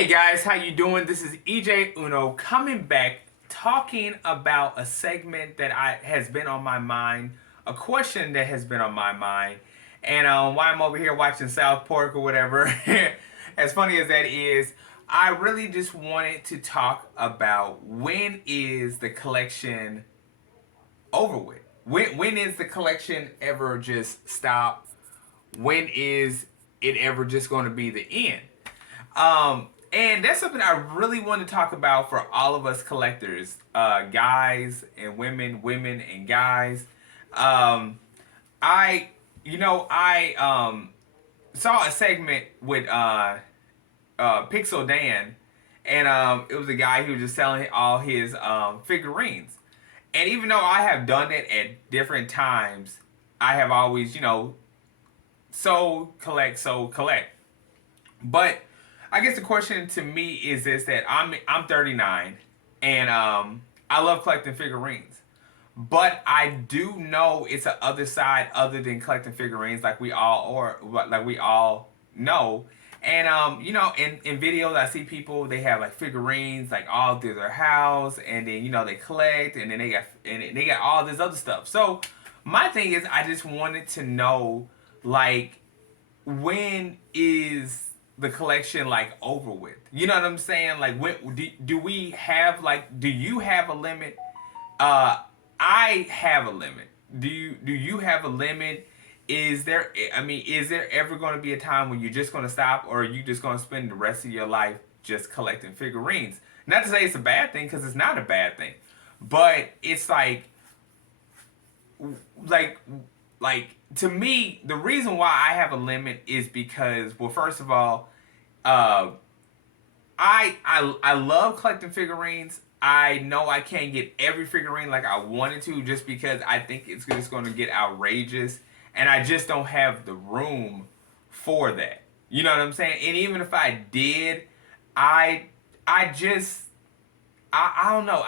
Hey guys, how you doing? This is EJ Uno coming back talking about a segment that has been on my mind, a question that has been on my mind, and why I'm over here watching South Park or whatever. As funny as that is, I really just wanted to talk about when is the collection over with? When is the collection ever just stop? When is it ever just going to be the end? And that's something I really want to talk about for all of us collectors, guys and women, women and guys. Um, I, saw a segment with Pixel Dan, and it was a guy who was just selling all his figurines. And even though I have done it at different times, I have always, sold, collect, sold, collect. But I guess the question to me is this: that I'm 39, and I love collecting figurines, but I do know it's a other side other than collecting figurines, like we all know. And in videos I see people, they have like figurines like all through their house, and then they collect, and then they got all this other stuff. So my thing is, I just wanted to know, like, when is the collection like over with? You know what I'm saying? Like, when do we have, like, do you have a limit? I have a limit. Do you have a limit? Is there ever going to be a time when you're just going to stop, or are you just going to spend the rest of your life just collecting figurines? Not to say it's a bad thing, because it's not a bad thing, but it's like like to me, the reason why I have a limit is because, well, first of all, uh, I love collecting figurines. I know I can't get every figurine like I wanted to, just because I think it's just going to get outrageous, and I just don't have the room for that. You know what I'm saying? And even if I did, I I just I don't know.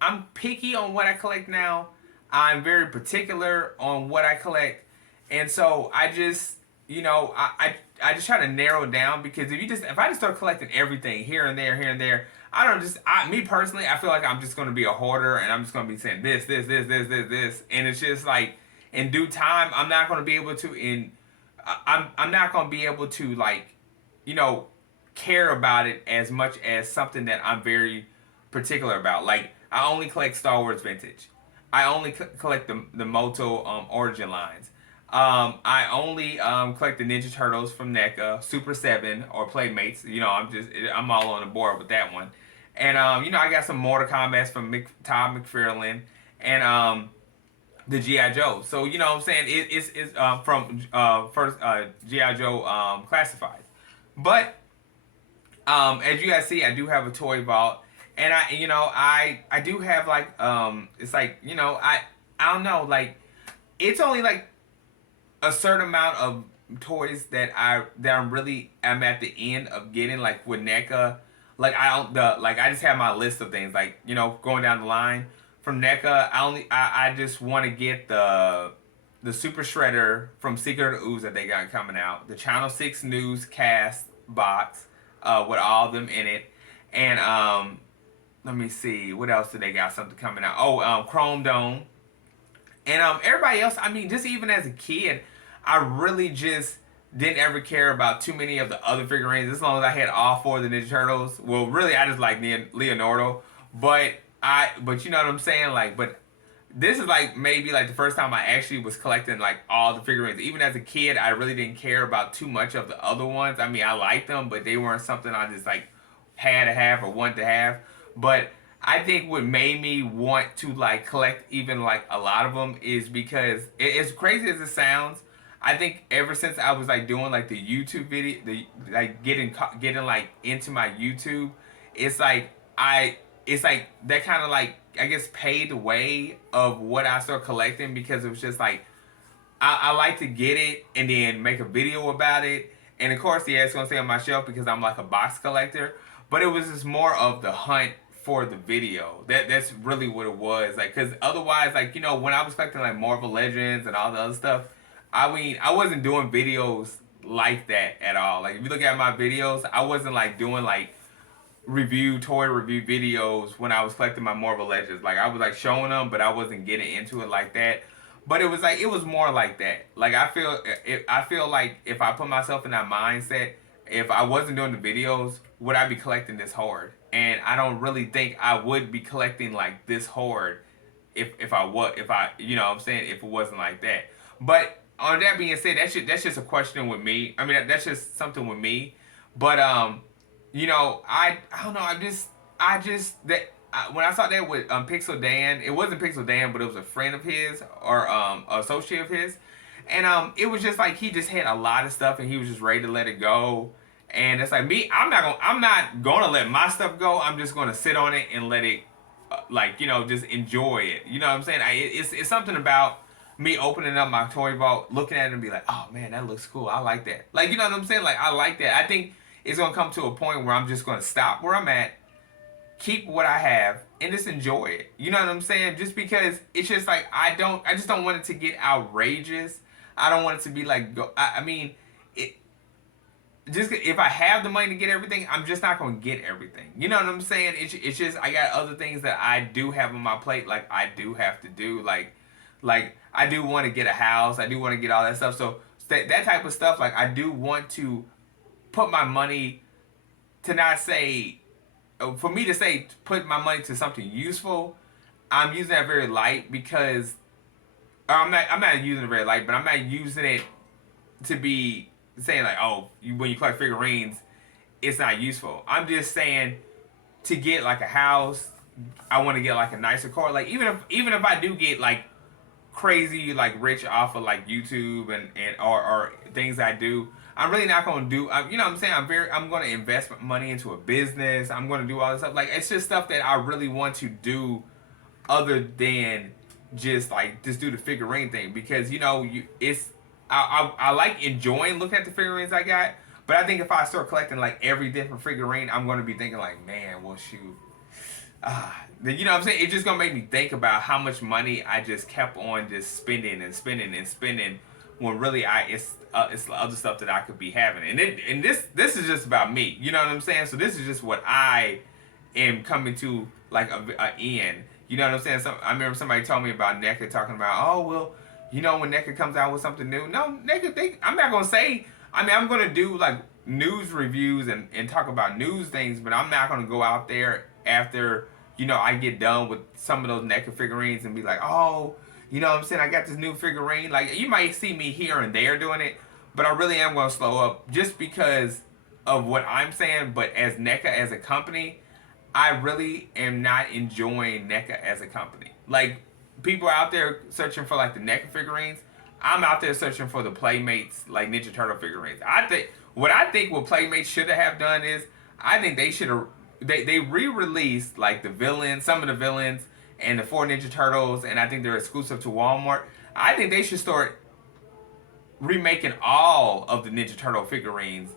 I'm picky on what I collect now. I'm very particular on what I collect, and so I just I just try to narrow it down, because if I just start collecting everything here and there, I don't just me personally, I feel like I'm just gonna be a hoarder, and I'm just gonna be saying this, and it's just like, in due time I'm not gonna be able to I'm not gonna be able to, like, you know care about it as much as something that I'm very particular about. Like, I only collect Star Wars vintage. I only collect the Moto Origin lines. I only collect the Ninja Turtles from NECA, Super 7, or Playmates. I'm all on the board with that one. And I got some Mortal Kombat from Todd McFarlane, and the G.I. Joe. So, you know what I'm saying? It's from first G.I. Joe Classified. But as you guys see, I do have a toy vault, and I do have, like, it's like, I don't know, like, it's only like a certain amount of toys that I'm at the end of getting, like with NECA. Like, I just have my list of things, like, going down the line from NECA. I just want to get the Super Shredder from Secret of the Ooze that they got coming out, the Channel 6 News cast box with all of them in it. And let me see, what else do they got something coming out? Oh, Chrome Dome. And everybody else, I mean, just even as a kid, I really just didn't ever care about too many of the other figurines, as long as I had all four of the Ninja Turtles. Well, really, I just like Leonardo, but you know what I'm saying, like, but this is like maybe like the first time I actually was collecting like all the figurines. Even as a kid, I really didn't care about too much of the other ones. I mean, I liked them, but they weren't something I just like had to have or want to have. But I think what made me want to, like, collect even like a lot of them is because, as crazy as it sounds, I think ever since I was like doing like the YouTube video, the like getting like into my YouTube, it's like it's like that kind of, like, I guess, paved the way of what I started collecting, because it was just like I like to get it and then make a video about it. And of course, yeah, it's gonna stay on my shelf because I'm like a box collector. But it was just more of the hunt for the video. That's really what it was. Like, cause otherwise, like, when I was collecting like Marvel Legends and all the other stuff, I mean, I wasn't doing videos like that at all. Like if you look at my videos, I wasn't like doing like toy review videos when I was collecting my Marvel Legends. Like I was like showing them, but I wasn't getting into it like that. But it was like it was more like that. Like I feel like if I put myself in that mindset, if I wasn't doing the videos, would I be collecting this hard? And I don't really think I would be collecting like this hard if I you know what I'm saying, if it wasn't like that. But on that being said, that's just a question with me. I mean that's just something with me. But you know, I don't know. I just that when I saw that with Pixel Dan, it wasn't Pixel Dan, but it was a friend of his or associate of his, and it was just like he just had a lot of stuff and he was just ready to let it go. And it's like me, I'm not gonna let my stuff go. I'm just gonna sit on it and let it, like you know, just enjoy it. You know what I'm saying? It's something about me opening up my toy vault, looking at it and be like, oh man, that looks cool. I like that. Like you know what I'm saying? Like I like that. I think it's gonna come to a point where I'm just gonna stop where I'm at, keep what I have, and just enjoy it. You know what I'm saying? Just because it's just like I just don't want it to get outrageous. I don't want it to be like I mean, it just if I have the money to get everything, I'm just not gonna get everything. You know what I'm saying? It's just I got other things that I do have on my plate. Like I do have to do like I do want to get a house. I do want to get all that stuff. So that type of stuff. Like I do want to put my money to not say for me to say put my money to something useful. I'm using that very light because I'm not using it very light, but I'm not using it to be saying like, oh, when you collect figurines, it's not useful. I'm just saying to get like a house, I want to get like a nicer car. Like even if I do get like crazy like rich off of like YouTube and or things I do, I'm really not gonna do. You know what I'm saying? I'm gonna invest money into a business. I'm gonna do all this stuff. Like it's just stuff that I really want to do, other than just do the figurine thing because you know it's I like enjoying looking at the figurines I got, but I think if I start collecting like every different figurine, I'm gonna be thinking like, man, well shoot, you know what I'm saying? It's just gonna make me think about how much money I just kept on just spending and spending and spending when really it's other stuff that I could be having. And this is just about me. You know what I'm saying? So this is just what I am coming to like a end. You know what I'm saying? I remember somebody told me about NECA talking about, oh well, you know when NECA comes out with something new. No, NECA, I'm not gonna say. I mean, I'm gonna do like news reviews and talk about news things, but I'm not gonna go out there after you know I get done with some of those NECA figurines and be like, oh, you know what I'm saying? I got this new figurine. Like you might see me here and there doing it, but I really am gonna slow up just because of what I'm saying. But as NECA as a company, I really am not enjoying NECA as a company. Like people out there searching for like the NECA figurines. I'm out there searching for the Playmates like Ninja Turtle figurines. I think what Playmates should have done is I think they should have they re-released like the villains, some of the villains, and the four Ninja Turtles, and I think they're exclusive to Walmart. I think they should start remaking all of the Ninja Turtle figurines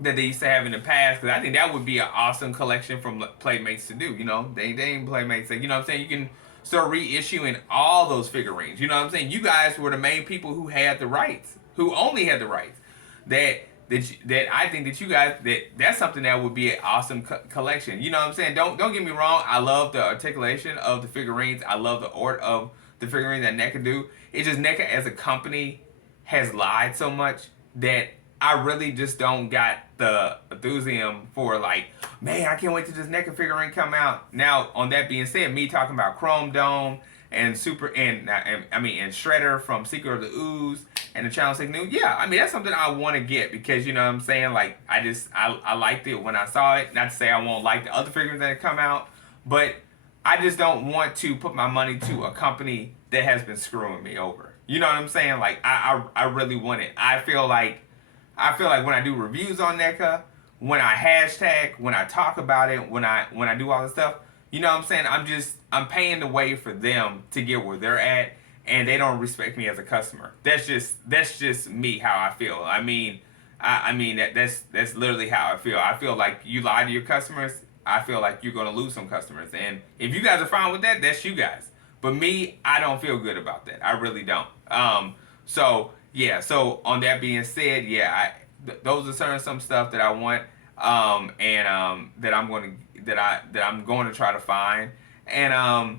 that they used to have in the past, because I think that would be an awesome collection from Playmates to do. You know, they ain't Playmates. You know what I'm saying? You can start reissuing all those figurines. You know what I'm saying? You guys were the main people who had the rights, who only had the rights. That I think that you guys that's something that would be an awesome collection. You know what I'm saying? Don't get me wrong. I love the articulation of the figurines. I love the art of the figurines that NECA do. It's just NECA as a company has lied so much that I really just don't got the enthusiasm for like, man, I can't wait till this NECA figurine come out. Now, on that being said, me talking about Chrome Dome and and Shredder from Secret of the Ooze and the Channel 6 New, yeah, I mean that's something I want to get because you know what I'm saying, like I liked it when I saw it. Not to say I won't like the other figures that come out, but I just don't want to put my money to a company that has been screwing me over. You know what I'm saying? Like I really want it. I feel like when I do reviews on NECA, when I hashtag, when I talk about it, when I do all this stuff, you know what I'm saying? I'm paying the way for them to get where they're at, and they don't respect me as a customer. That's just me how I feel. I mean, that's literally how I feel. I feel like you lie to your customers. I feel like you're gonna lose some customers, and if you guys are fine with that, that's you guys. But me, I don't feel good about that. I really don't. So yeah. So on that being said, yeah, those are some stuff that I want, and that I'm going to try to find, and I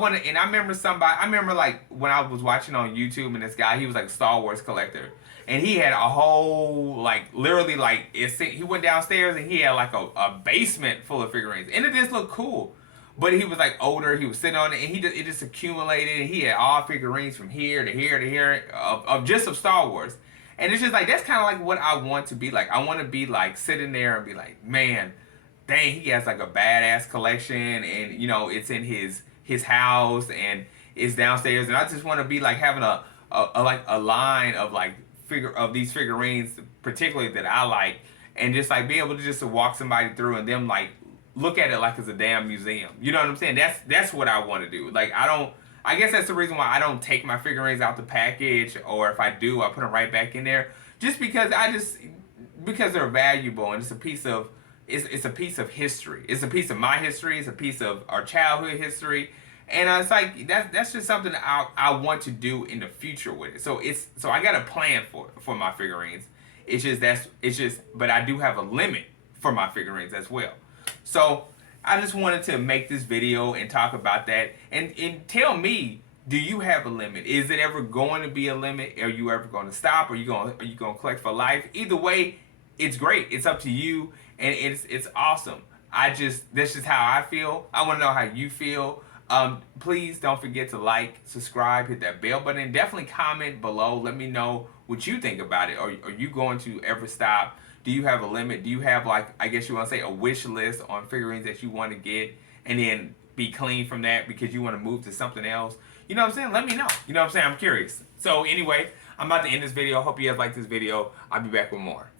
want to, and I remember somebody, I remember like when I was watching on YouTube, and this guy, he was like a Star Wars collector, and he had a whole like literally like he went downstairs and he had like a basement full of figurines, and it just looked cool. But he was like older. He was sitting on it, and it just accumulated. And he had all figurines from here to here to here of just of Star Wars. And it's just like that's kind of like what I want to be like. I want to be like sitting there and be like, man, dang, he has like a badass collection, and it's in his house and it's downstairs, and I just want to be like having a like a line of like figure of these figurines, particularly that I like, and just like be able to just to walk somebody through and them like look at it like it's a damn museum. You know what I'm saying? That's what I want to do. Like I don't. I guess that's the reason why I don't take my figurines out the package, or if I do, I put them right back in there. Just because they're valuable, and it's a piece of history. It's a piece of my history. It's a piece of our childhood history, and it's like that's just something I want to do in the future with it. So I got a plan for my figurines. But I do have a limit for my figurines as well. So I just wanted to make this video and talk about that, and tell me, do you have a limit? Is it ever going to be a limit? Are you ever going to stop? Are you going to collect for life? Either way, it's great. It's up to you, and it's awesome. That's just how I feel. I want to know how you feel. Please don't forget to like, subscribe, hit that bell button, and definitely comment below. Let me know what you think about it. Are you going to ever stop? Do you have a limit? Do you have, like, I guess you want to say, a wish list on figurines that you want to get, and then be clean from that because you want to move to something else? You know what I'm saying? Let me know. You know what I'm saying? I'm curious. So anyway, I'm about to end this video. Hope you guys like this video. I'll be back with more.